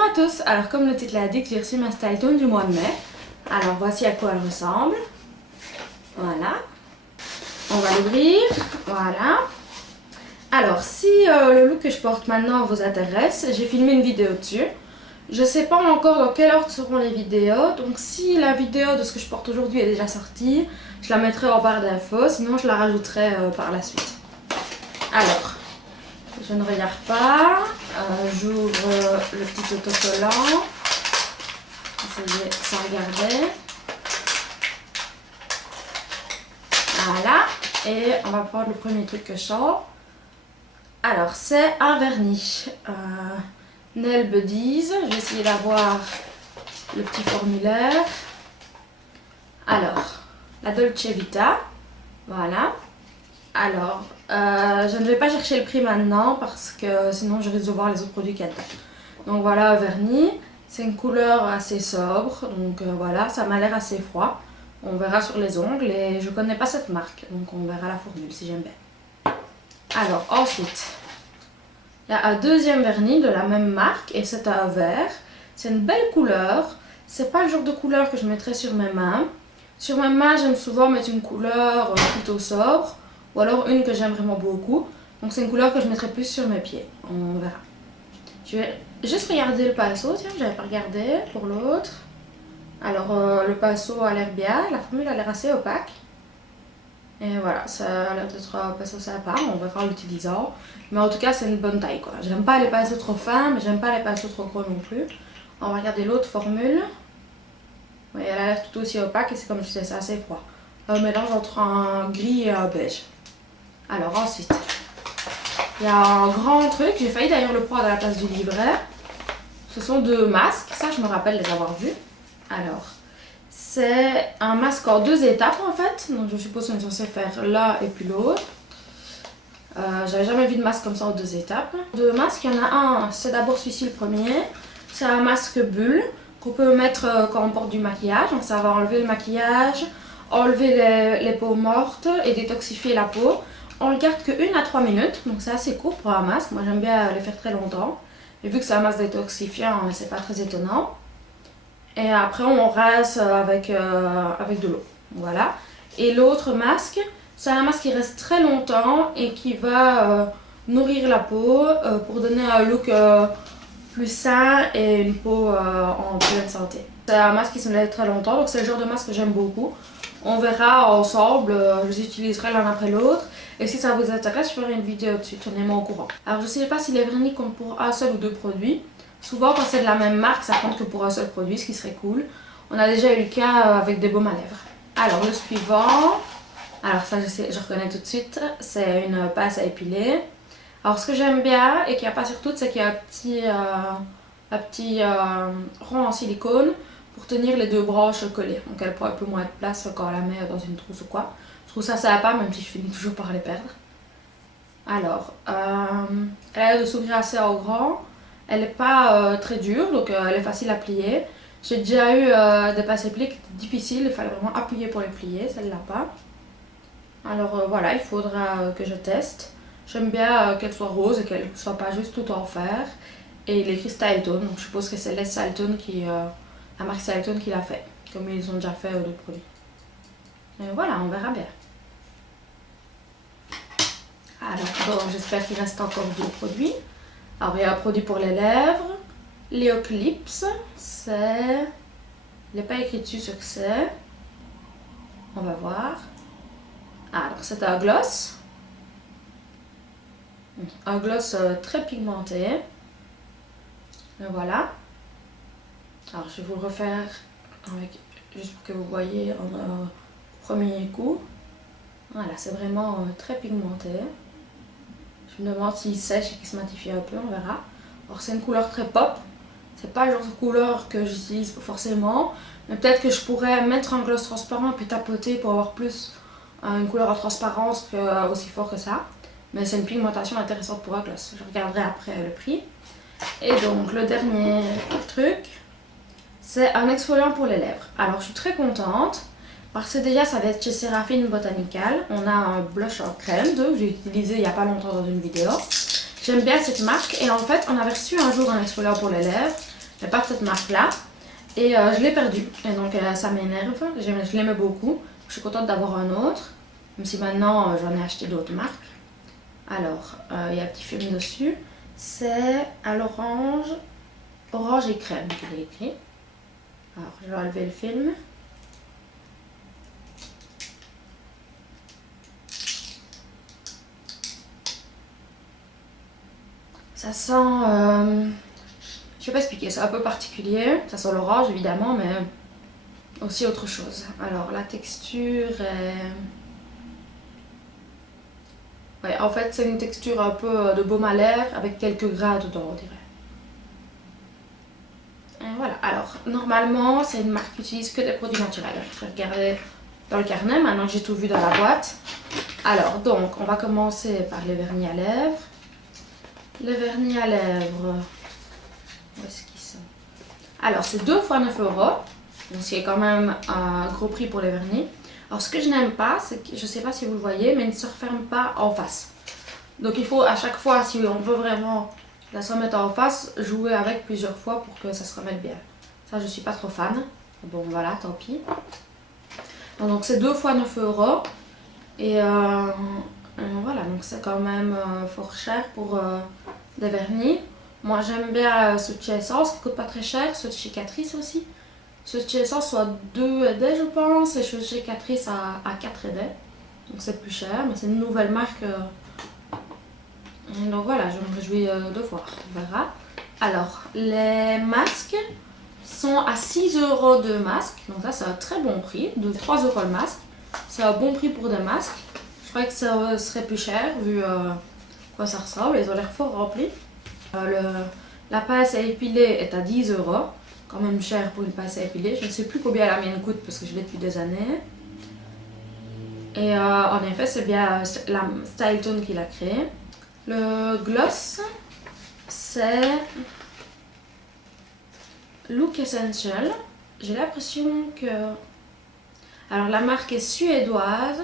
Bonjour à tous, alors comme le titre l'indique, j'ai reçu ma Style Tone du mois de mai. Alors voici à quoi elle ressemble. Voilà. On va l'ouvrir. Voilà. Alors si le look que je porte maintenant vous intéresse, j'ai filmé une vidéo dessus. Je sais pas encore dans quel ordre seront les vidéos, donc si la vidéo de ce que je porte aujourd'hui est déjà sortie, je la mettrai en barre d'infos, sinon je la rajouterai par la suite. Alors, je ne regarde pas, j'ouvre le petit autocollant, essayez sans regarder. Voilà, et on va prendre le premier truc que je sors. Alors, c'est un vernis Nail Buddies. Je vais essayer d'avoir le petit formulaire. Alors, la Dolce Vita, voilà. Alors, je ne vais pas chercher le prix maintenant parce que sinon je risque de voir les autres produits qu'il y a dedans. Donc voilà, un vernis, c'est une couleur assez sobre, donc voilà, ça m'a l'air assez froid. On verra sur les ongles et je connais pas cette marque, donc on verra la formule si j'aime bien. Alors ensuite, il y a un deuxième vernis de la même marque et c'est un vert. C'est une belle couleur, c'est pas le genre de couleur que je mettrais sur mes mains. Sur mes mains, j'aime souvent mettre une couleur plutôt sobre. Ou alors une que j'aime vraiment beaucoup. Donc c'est une couleur que je mettrai plus sur mes pieds. On verra. Je vais juste regarder le pinceau. Tiens, j'avais pas regardé pour l'autre. Alors le pinceau a l'air bien. La formule a l'air assez opaque. Et voilà, ça a l'air d'être un pinceau sympa. On verra en l'utilisant. Mais en tout cas, c'est une bonne taille, quoi. J'aime pas les pinceaux trop fins, mais j'aime pas les pinceaux trop gros non plus. On va regarder l'autre formule. Oui, elle a l'air tout aussi opaque et c'est comme je disais, c'est assez froid. Un mélange entre un gris et un beige. Alors ensuite, il y a un grand truc, j'ai failli d'ailleurs le prendre à la place du livret. Ce sont deux masques, ça je me rappelle les avoir vus. Alors, c'est un masque en deux étapes en fait, donc je suppose qu'on est censé faire l'un et puis l'autre. J'avais jamais vu de masque comme ça en deux étapes. Deux masques, il y en a un, c'est d'abord celui-ci le premier. C'est un masque bulle qu'on peut mettre quand on porte du maquillage, donc ça va enlever le maquillage, enlever les peaux mortes et détoxifier la peau. On le garde que 1 à 3 minutes, donc c'est assez court pour un masque. Moi j'aime bien les faire très longtemps. Et vu que c'est un masque détoxifiant, c'est pas très étonnant. Et après on rince avec de l'eau. Voilà. Et l'autre masque, c'est un masque qui reste très longtemps et qui va nourrir la peau pour donner un look plus sain et une peau en pleine santé. C'est un masque qui se laisse très longtemps, donc c'est le genre de masque que j'aime beaucoup. On verra ensemble, je les utiliserai l'un après l'autre. Et si ça vous intéresse, je ferai une vidéo dessus, tenez-moi au courant. Alors je ne sais pas si les vernis comptent pour un seul ou deux produits. Souvent quand c'est de la même marque, ça compte que pour un seul produit, ce qui serait cool. On a déjà eu le cas avec des baumes à lèvres. Alors le suivant, alors ça je reconnais tout de suite, c'est une pince à épiler. Alors ce que j'aime bien et qu'il n'y a pas sur toutes, c'est qu'il y a un petit rond en silicone pour tenir les deux branches collées. Donc elle prend un peu moins de place quand on la met dans une trousse ou quoi. Je trouve ça sympa même si je finis toujours par les perdre. Alors, elle a l'air de s'ouvrir assez en grand. Elle n'est pas très dure, donc elle est facile à plier. J'ai déjà eu des pinces à plier qui étaient difficiles, il fallait vraiment appuyer pour les plier, celle-là pas. Alors voilà, il faudra que je teste. J'aime bien qu'elle soit rose et qu'elle ne soit pas juste tout en fer. Et il est écrit Style Tone, donc je suppose que c'est Style Tone la marque Style Tone qui l'a fait, comme ils ont déjà fait d'autres produits. Et voilà, on verra bien. Alors, bon, j'espère qu'il reste encore deux produits. Alors, il y a un produit pour les lèvres. L'Eclipse, c'est... Il n'est pas écrit dessus ce que c'est. On va voir. Alors, c'est un gloss. Un gloss très pigmenté. Et voilà. Alors, je vais vous le refaire avec, juste pour que vous voyez en premier coup. Voilà, c'est vraiment très pigmenté. Je me demande s'il sèche et qu'il se matifie un peu, on verra. Alors c'est une couleur très pop. C'est pas le genre de couleur que j'utilise forcément. Mais peut-être que je pourrais mettre un gloss transparent puis tapoter pour avoir plus une couleur en transparence aussi fort que ça. Mais c'est une pigmentation intéressante pour un gloss. Je regarderai après le prix. Et donc le dernier truc, c'est un exfoliant pour les lèvres. Alors je suis très contente. Parce que déjà ça va être chez Séraphine Botanical. On a un blush en crème que j'ai utilisé il n'y a pas longtemps dans une vidéo. J'aime bien cette marque et en fait on avait reçu un jour un exfoliant pour les lèvres. mais pas de cette marque-là. Et je l'ai perdu. Et donc ça m'énerve. Je l'aimais beaucoup. Je suis contente d'avoir un autre. Même si maintenant j'en ai acheté d'autres marques. Alors, il y a un petit film dessus. C'est à l'orange, orange et crème qu'il est écrit. Alors, je vais enlever le film. Ça sent... je vais pas expliquer, c'est un peu particulier. Ça sent l'orange évidemment, mais aussi autre chose. Alors, la texture est... Ouais, en fait, c'est une texture un peu de baume à lèvres avec quelques grains dedans, on dirait. Et voilà, alors, normalement, c'est une marque qui utilise que des produits naturels. Je vais regarder dans le carnet, maintenant que j'ai tout vu dans la boîte. Alors, donc, on va commencer par les vernis à lèvres. Les vernis à lèvres, où est-ce qu'ils sont? Alors, c'est 2 fois 9 €, donc c'est quand même un gros prix pour les vernis. Alors, ce que je n'aime pas, c'est que, je ne sais pas si vous le voyez, mais ils ne se referment pas en face. Donc, il faut à chaque fois, si on veut vraiment la se remettre en face, jouer avec plusieurs fois pour que ça se remette bien. Ça, je ne suis pas trop fan. Bon, voilà, tant pis. Donc, c'est 2 fois 9 €. Et voilà, donc c'est quand même fort cher pour des vernis. Moi j'aime bien ceux de chez Essence qui coûtent pas très cher, ceux de chez Catrice aussi. Ceux de chez Essence sont à 2 € je pense, et ceux de chez Catrice à 4 € donc c'est plus cher, mais c'est une nouvelle marque. Donc voilà, je me réjouis de voir, on verra. Alors, les masques sont à 6 € de masque, donc là c'est un très bon prix, de 3 € le masque. C'est un bon prix pour des masques. Je crois que ça serait plus cher vu quoi ça ressemble. Ils ont l'air fort remplis. La pince à épiler est à 10 €. Quand même cher pour une pince à épiler. Je ne sais plus combien la mienne coûte parce que je l'ai depuis des années. Et en effet, c'est bien la Styletone qui l'a créé. Le gloss, c'est Look Essential. J'ai l'impression que... Alors la marque est suédoise.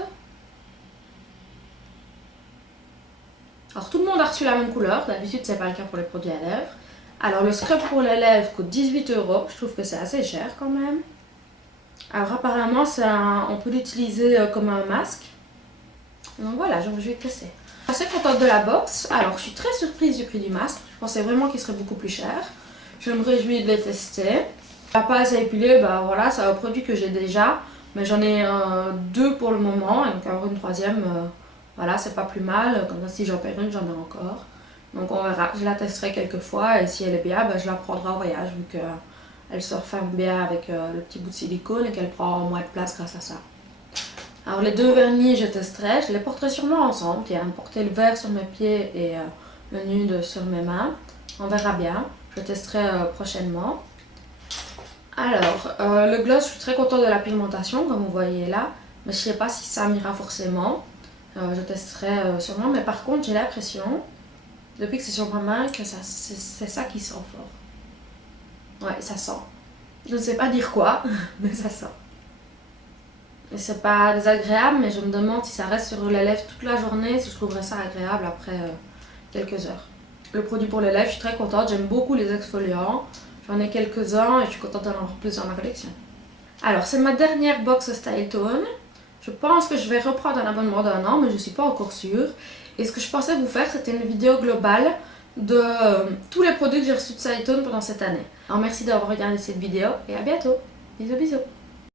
Alors tout le monde a reçu la même couleur, d'habitude c'est pas le cas pour les produits à lèvres. Alors le scrub pour les lèvres coûte 18 €, je trouve que c'est assez cher quand même. Alors apparemment on peut l'utiliser comme un masque. Donc voilà, je vais tester. Je suis assez contente de la box. Alors je suis très surprise du prix du masque, je pensais vraiment qu'il serait beaucoup plus cher. Je me réjouis de les tester. La pince à épiler, bah voilà, c'est un produit que j'ai déjà. Mais j'en ai 2 pour le moment, et donc avoir une troisième, voilà, c'est pas plus mal. Comme ça, si j'en perds une, j'en ai encore. Donc on verra, je la testerai quelques fois, et si elle est bien, je la prendrai en voyage, vu qu'elle se referme bien avec le petit bout de silicone et qu'elle prend moins de place grâce à ça. Alors les 2 vernis, je testerai, je les porterai sûrement ensemble, il y a un porter le vert sur mes pieds et le nude sur mes mains. On verra bien, je testerai prochainement. Alors, le gloss, je suis très contente de la pigmentation, comme vous voyez là, mais je ne sais pas si ça m'ira forcément. Je testerai sûrement, mais par contre, j'ai l'impression, depuis que c'est sur ma main, que c'est ça qui sent fort. Ouais, ça sent. Je ne sais pas dire quoi, mais ça sent. Et c'est pas désagréable, mais je me demande si ça reste sur les lèvres toute la journée, si je trouverais ça agréable après quelques heures. Le produit pour les lèvres, je suis très contente, j'aime beaucoup les exfoliants. J'en ai quelques-uns et je suis contente d'en avoir plus dans ma collection. Alors, c'est ma dernière box Styletone. Je pense que je vais reprendre un abonnement d'1 an, mais je ne suis pas encore sûre. Et ce que je pensais vous faire, c'était une vidéo globale de tous les produits que j'ai reçus de Styletone pendant cette année. Alors, merci d'avoir regardé cette vidéo et à bientôt. Bisous, bisous.